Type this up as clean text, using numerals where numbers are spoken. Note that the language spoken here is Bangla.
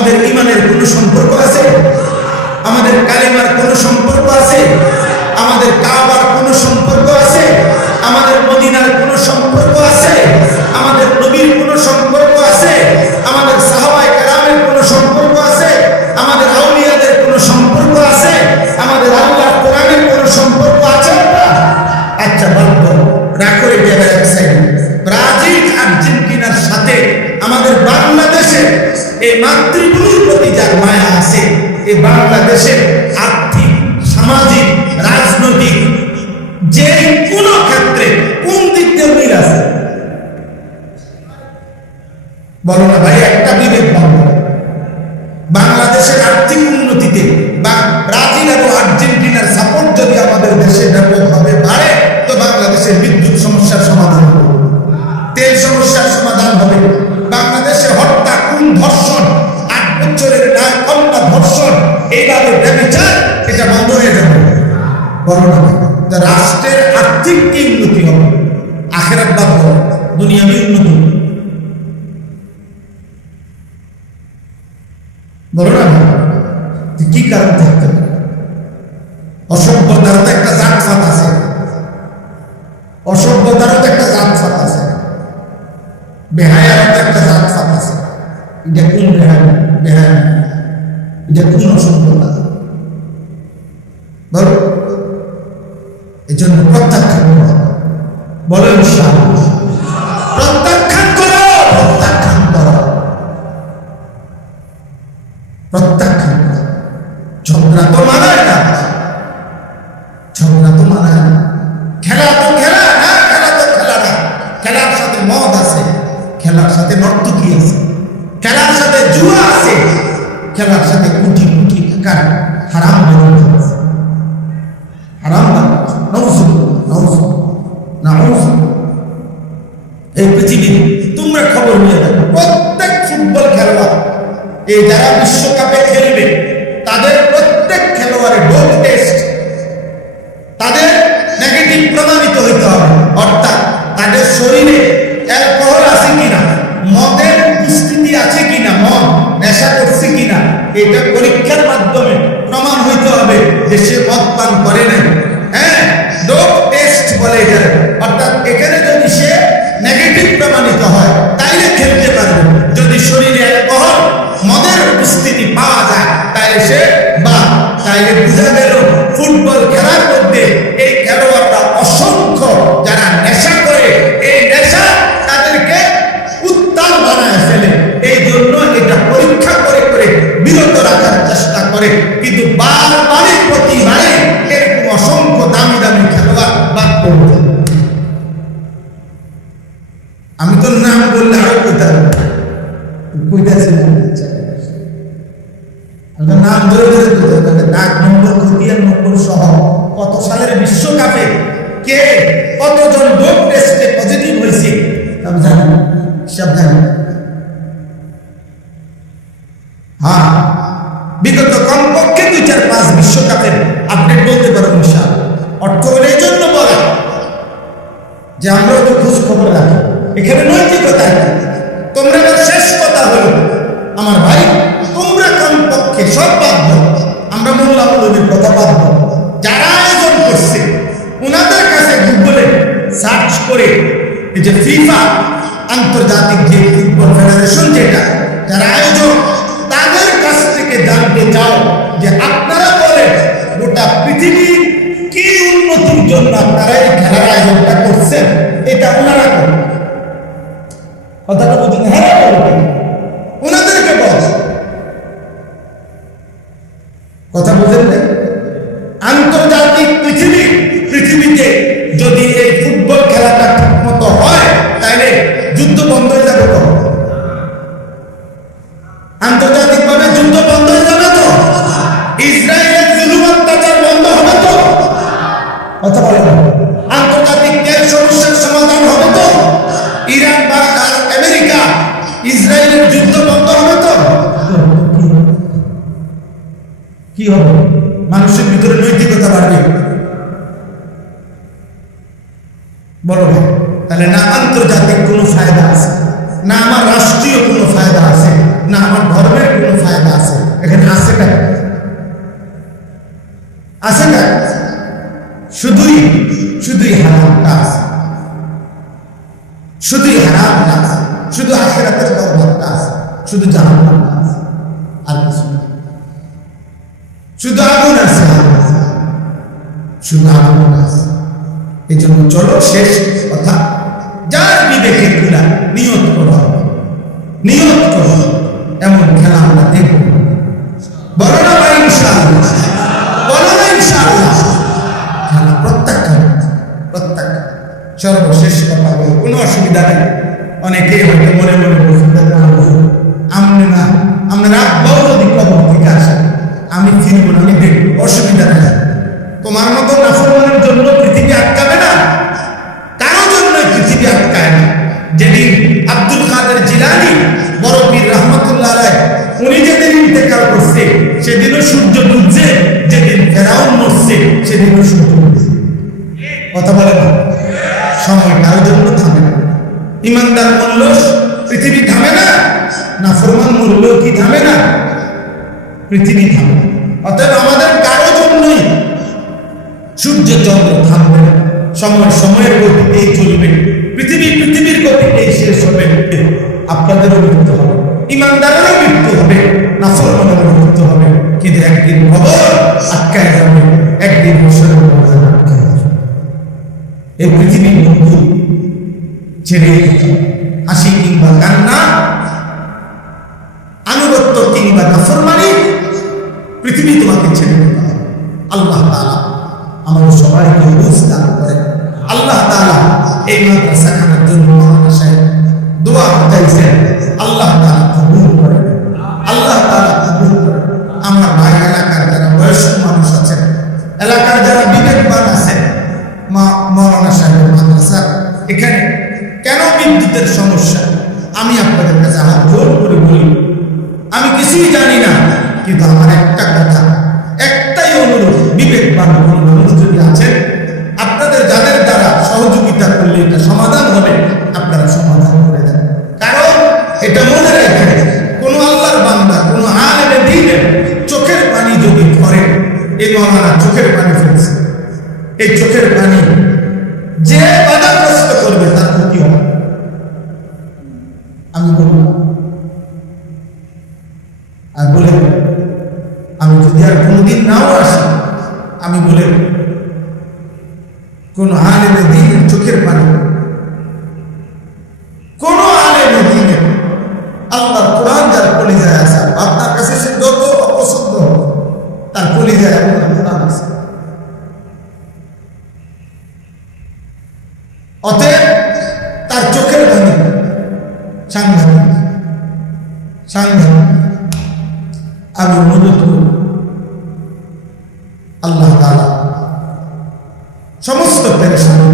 আমাদের ঈমানের কোনো সম্পর্ক আছে? আমাদের কালেমার কোনো সম্পর্ক আছে? আমাদের কাবার কোনো সম্পর্ক আছে? আমাদের মদিনার কোনো সম্পর্ক আছে? আমাদের নবীর কোনো সম্পর্ক আছে? আমাদের সাহাবায়ে কেরামের কোনো সম্পর্ক আছে? আমাদের আউলিয়াদের কোনো সম্পর্ক আছে? আমাদের আল্লাহর কোরআনের কোনো সম্পর্ক আছে? আচ্ছা বলতো রাখো এটা এক সাইড। ব্রাজিল আর্জেন্টিনার সাথে আমাদের বাংলাদেশে এই মাতৃভূমির প্রতি যার মায়া আছে, এই বাংলাদেশের আর্থিক, সামাজিক, রাজনৈতিক যে কোনো ক্ষেত্রে কোন দিক দিয়ে মিল আছে বলো না ভাই? একটা বিবেক ভাবো। বাংলাদেশের আর্থিক উন্নতিতে বা ব্রাজিল এবং আর্জেন্টিনার সাপোর্ট যদি আমাদের দেশে ব্যাপকভাবে বাড়ে, তো বাংলাদেশের বিদ্যুৎ সমস্যার সমাধান হবে, তেল সমস্যার সমাধান হবে। বাংলাদেশে হত্যা, খুন, ধর্ষণ, 8 বছরের নায় কন্যা ধর্ষণ, এইভাবে ব্যভিচার, এটা বন্ধ হয়ে যাবে। বলো না রাষ্ট্রের আর্থিক কি উন্নতি হবে? আখিরাত বাদ দাও, দুনিয়াবি উন্নতি বলো না কি কারণ থাকতে পারে? অসভ্যতারও তো একটা জাতপাত আছে, অসভ্যতারও তো একটা জাতপাত আছে, বেহায়ারও তো একটা জাতপাত আছে। এটা কোন বেহায়া? এটা কোন অসভ্যতা? বলো। এই জন্য প্রত্যাখ্যান করো, বলো ইনশাআল্লাহ। প্রত্যাখ্যান করো, প্রত্যাখ্যান করো, প্রত্যাখ্যান করো। ঝগড়া তো মানায় না, ঝগড়া তো মানায় না। খেলা তো খেলা না, খেলা তো খেলা না। খেলার সাথে মদ আছে, খেলার সাথে নর্তকী আছে, খেলার সাথে জুয়া আছে, খেলার সাথে কোটি কোটি টাকার হারাম বাণিজ্য আছে। হারাম বাণিজ্য, এই পৃথিবীর তোমরা খবর নিয়ে দেখো, প্রত্যেক ফুটবল খেলোয়াড় এই যারা বিশ্বকাপে খেলবে তাদের প্রত্যেক খেলোয়াড়ের ডোপ টেস্ট, তাদের নেগেটিভ প্রমাণিত হইতে হবে। অর্থাৎ তাদের শরীরে অ্যালকোহল আছে কিনা, মদের উপস্থিতি আছে কিনা, মদ নেশা করছে কিনা, এটা পরীক্ষার মাধ্যমে প্রমাণ হইতে হবে যে সে মদ পান করে নাই। হ্যাঁ, ডোপ টেস্ট বলে এটা। অর্থাৎ এখানে যদি সে নেগেটিভ প্রমাণিত হয় তাইলে খেলতে পারবে। যদি শরীরে অ্যালকোহল, মদের উপস্থিতি পাওয়া যায় তাইলে সে তাইলে বোঝা গেল ফুটবল খেলার মধ্যে এই খেলোয়াড়রা অসংখ্য যারা নেশা করে, এই নেশা তাদেরকে উত্তাল বানায় ফেলে। এই জন্য এটা পরীক্ষা করে করে বিরত রাখার চেষ্টা করে, কিন্তু বারবারই প্রতিবারে এরকম অসংখ্য দামি দামি খেলোয়াড় বাদ পড়বে। আমি তো নাম বললে আরো নাম ধরে ধরে নাক নম্বর, খতিয়ান নম্বর সহ কত সালের বিশ্বকাপে কে কতজন ডোপ টেস্টে পজিটিভ হয়েছে সব জানেন, সব জানেন। হ্যাঁ, বিগত কমপক্ষে 2-4-5 বিশ্বকাপের আপডেট বলতে পারো ইনশাআল্লাহ। অর্থ হলে এই জন্য বলা যে আমরাও তো খোঁজ খবর রাখি, এখানে নৈতিকতা। তোমরা শেষ কথা হলো আমার ভাই, তোমরা কমপক্ষে সব বাধ্য, আমরা মোল্লা মৌলবীর কথা বাধ্য, যারা আয়োজন করছে ওনাদের কাছে গুগলে সার্চ করে এই যে ফিফা আন্তর্জাতিক যে ফুটবল ফেডারেশন, যেটা যারা আয়োজক, তাদের কাছ থেকে জানতে চাও যে আপনারা বলে গোটা পৃথিবীর কি উন্নতির জন্য আপনারা এই খেলার আয়োজনটা করছেন, এটা ওনারা করেন। কথাটা বুঝুন। হ্যাঁ, ওনাদেরকে বল, কথা বুঝেন না? আন্তর্জাতিক পৃথিবীতে যদি এই ফুটবল খেলাটা ঠিক মতো হয় তাহলে যুদ্ধ বন্ধ হয়ে যাবে তো? আন্তর্জাতিক ভাবে যুদ্ধ বন্ধ হয়ে যাবে তো? ইসরায়েলের জুলুম অত্যাচার বন্ধ হবে তো? কথা বলেন। আন্তর্জাতিক তেল সমস্যার সমাধান হবে তো? ইরান বা আমেরিকা ইসরায়েলের যুদ্ধ বন্ধ হবে তো? কি হবে? মানুষের ভিতরে নৈতিকতা বাড়বে। বলো ভাই, তাহলে না আন্তর্জাতিক কোনো ফায়দা আছে, না আমার রাষ্ট্রীয় কোনো ফায়দা আছে, না আমার ধর্মের কোনো ফায়দা আখিরাতের বরবাদটা আছে, শুধু জাহান্নাম আছে, আর কিছু না। শুধু আগুন আছে, শুধু আগুন আছে। এই জন্য চলো শেষ কথা, যার বিবেকে খোলা নিয়ত করো, নিয়ত করো এমন খেলা আমরা দেখব। বলো না ভাই ইনশাআল্লাহ, বলো না ইনশাআল্লাহ। খেলা প্রত্যাখ্যান, প্রত্যাখ্যান। সর্বশেষ কথা বলো, কোনো অসুবিধা নেই। অনেকে হয়তো মনে মনে বলতে আমনে না, আমরা রাখবো যদি কবর থেকে আসে, আমি চিনব না, আমি দেখব, অসুবিধা নেই। তোমার মতো নাফরমানের জন্য পৃথিবী আটকাবে না, কারো জন্য পৃথিবী আটকায় না। যেদিন আব্দুল কাদের জিলানী বড় পীর রহমাতুল্লাহ আলাইহি উনি যেদিন ইন্তেকাল করছে সেদিনও সূর্য ডুবছে, যেদিন ফেরাউন মরছে সেদিনও সূর্য ডুবছে। কথা বলে না, সময় কারোর জন্য থামে না। ইমানদার মরল পৃথিবী থামে না, নাফরমান মরল কি থামে না? পৃথিবী থামে। অতএব আমাদের কারো জন্যই সূর্য চন্দ্র থামবে না, সময় সময়ের গতিতেই চলবে, পৃথিবী পৃথিবীর গতিতেই শেষ হবে। আপনাদেরও মৃত্যু হবে, ইমানদারেরও মৃত্যু হবে, নাফরমানেরও মৃত্যু হবে, কিন্তু একদিন কবর আটকায় যাবে, একদিন হাসরের ময়দান আটকায় যাবে। এই পৃথিবীর বন্ধু ছেড়ে হাসি কিংবা কান্না, আনুগত্য কিংবা নাফরমানি, পৃথিবী তোমাকে ছেড়ে দিতে হবে। আল্লাহ তাআলা আমাদের সবাইকে বুঝ দান করেন। আল্লাহ তাআলা এই মাদ্রাসাখানার জন্য মাওলানা সাহেব দোয়া চাইছেন, আল্লাহ তাআলা কবুল করেন, আল্লাহ তাআলা কবুল করেন। আমার ভাই এলাকার যারা বয়স্ক মানুষ আছেন, এলাকার যারা বিবেকবান আছেন, মাওলানা সাহেবের মাদ্রাসা এখানে কেন বিদ্যুতের সমস্যা, আমি আপনাদের কাছে হাত জোর করে বলি, আমি কিছুই জানি না, কিন্তু আমার একটা কথা, একটাই অনুরোধ, বিবেকবান কোন মানুষ যদি আছেন, আপনাদের যাদের দ্বারা সহযোগিতা করলে এটা সমাধান হবে, আপনারা সমাধান করে দেন। কারণ এটা মনে রাখবেন, কোন আল্লাহর বান্দা, কোন আলেমে দ্বীনের চোখের পানি যদি ধরে, এই মাওলানা চোখের পানি ফেলছে, এই চোখের পানি যে বাধাগ্রস্ত করবে তার ক্ষতি হবে। আমি বলব, আর বলে আমি যদি আর কোনোদিন নাও আসি, আমি বলে কোন আলেমে দ্বীনের চোখের পানি, কোন আলেমে দ্বীনের আল্লাহর কোরআন যার কলিজায় আছে, আপনার কাছে সে যত অপছন্দ, তার কলিজায় আল্লাহর কোরআন আছে। অতএব তার চোখের পানি সাংঘাতিক, সাংঘাতিক। আমি অনুরোধ করি, আল্লাহ তাআলা সমস্ত পেরেশানি